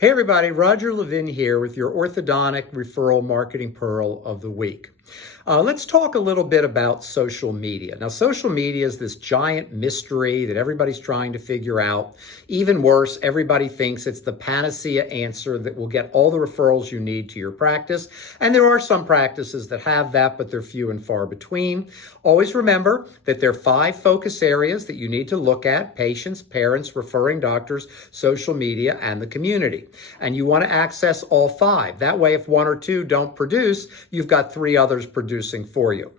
Hey everybody, Roger Levin here with your orthodontic referral marketing pearl of the week. Let's talk a little bit about social media. Now, social media is this giant mystery that everybody's trying to figure out. Even worse, everybody thinks it's the panacea answer that will get all the referrals you need to your practice. And there are some practices that have that, but they're few and far between. Always remember that there are 5 focus areas that you need to look at: patients, parents, referring doctors, social media, and the community. And you want to access all 5. That way, if 1 or 2 don't produce, you've got 3 others producing for you.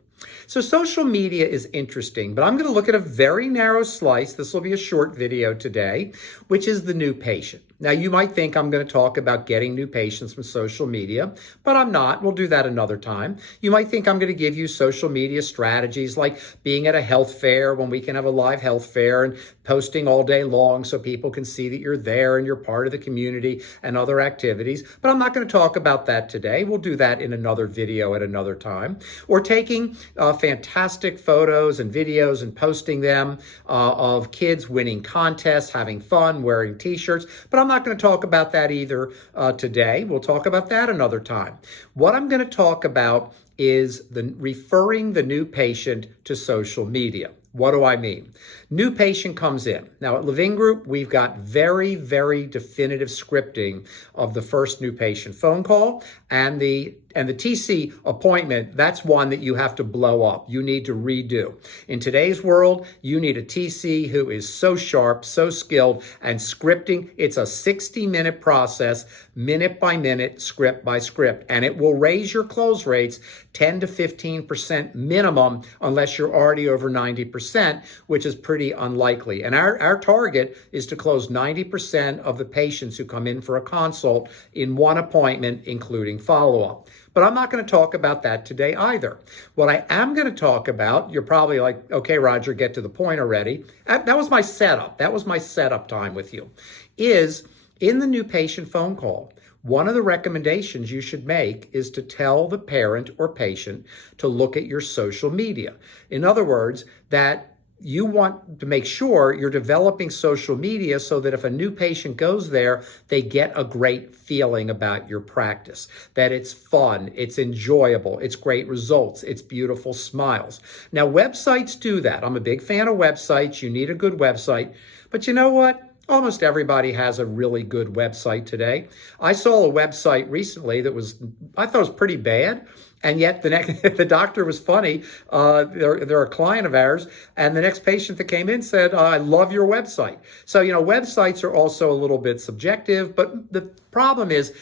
So social media is interesting, but I'm going to look at a very narrow slice. This will be a short video today, which is the new patient. Now, you might think I'm going to talk about getting new patients from social media, but I'm not. We'll do that another time. You might think I'm going to give you social media strategies like being at a health fair when we can have a live health fair and posting all day long so people can see that you're there and you're part of the community and other activities. But I'm not going to talk about that today. We'll do that in another video at another time. Or taking fantastic photos and videos and posting them of kids winning contests, having fun, wearing t-shirts. But I'm not going to talk about that either today. We'll talk about that another time. What I'm going to talk about is referring the new patient to social media. What do I mean? New patient comes in. Now at Levin Group, we've got very, very definitive scripting of the first new patient phone call, and the TC appointment. That's one that you have to blow up. You need to redo. In today's world, you need a TC who is so sharp, so skilled, and scripting. It's a 60-minute process, minute by minute, script by script, and it will raise your close rates 10 to 15% minimum unless you're already over 90%, which is pretty unlikely. And our target is to close 90% of the patients who come in for a consult in one appointment, including follow-up. But I'm not going to talk about that today either. What I am going to talk about, you're probably like, okay, Roger, get to the point already. That was my setup. That was my setup time with you. Is in the new patient phone call, one of the recommendations you should make is to tell the parent or patient to look at your social media. In other words, that you want to make sure you're developing social media so that if a new patient goes there, they get a great feeling about your practice, that it's fun, it's enjoyable, it's great results, it's beautiful smiles. Now, websites do that. I'm a big fan of websites. You need a good website. But you know what? Almost everybody has a really good website today. I saw a website recently that I thought was pretty bad. And yet the doctor was funny. They're a client of ours. And the next patient that came in said, I love your website. So, websites are also a little bit subjective. But the problem is,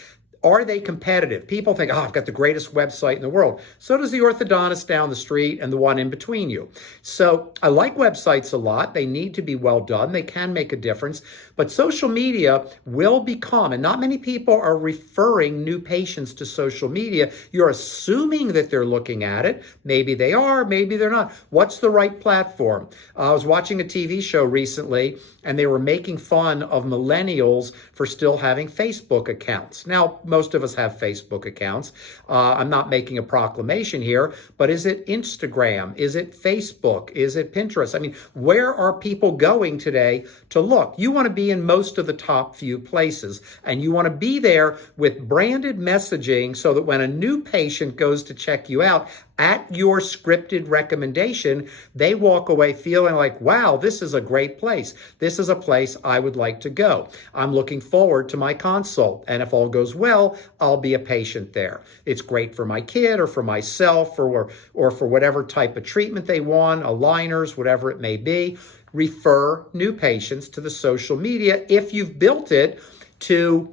are they competitive? People think, I've got the greatest website in the world. So does the orthodontist down the street and the one in between you. So I like websites a lot. They need to be well done. They can make a difference. But social media will become, and not many people are referring new patients to social media. You're assuming that they're looking at it. Maybe they are, maybe they're not. What's the right platform? I was watching a TV show recently, and they were making fun of millennials for still having Facebook accounts. Now, most of us have Facebook accounts. I'm not making a proclamation here, but is it Instagram? Is it Facebook? Is it Pinterest? I mean, where are people going today to look? You want to be in most of the top few places, and you want to be there with branded messaging so that when a new patient goes to check you out, at your scripted recommendation, they walk away feeling like, wow, this is a great place. This is a place I would like to go. I'm looking forward to my consult. And if all goes well, I'll be a patient there. It's great for my kid or for myself or for whatever type of treatment they want, aligners, whatever it may be. Refer new patients to the social media if you've built it to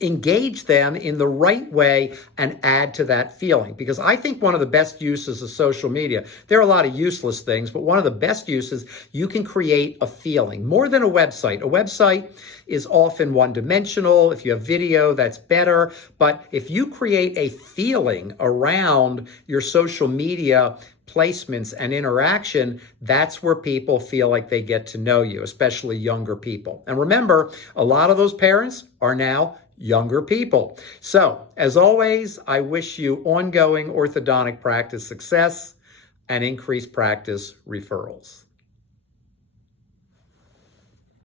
engage them in the right way and add to that feeling. Because I think one of the best uses of social media, there are a lot of useless things, but one of the best uses, you can create a feeling more than a website. A website is often one-dimensional. If you have video, that's better. But if you create a feeling around your social media placements and interaction, that's where people feel like they get to know you, especially younger people. And remember, a lot of those parents are now younger people. So, as always, I wish you ongoing orthodontic practice success and increased practice referrals.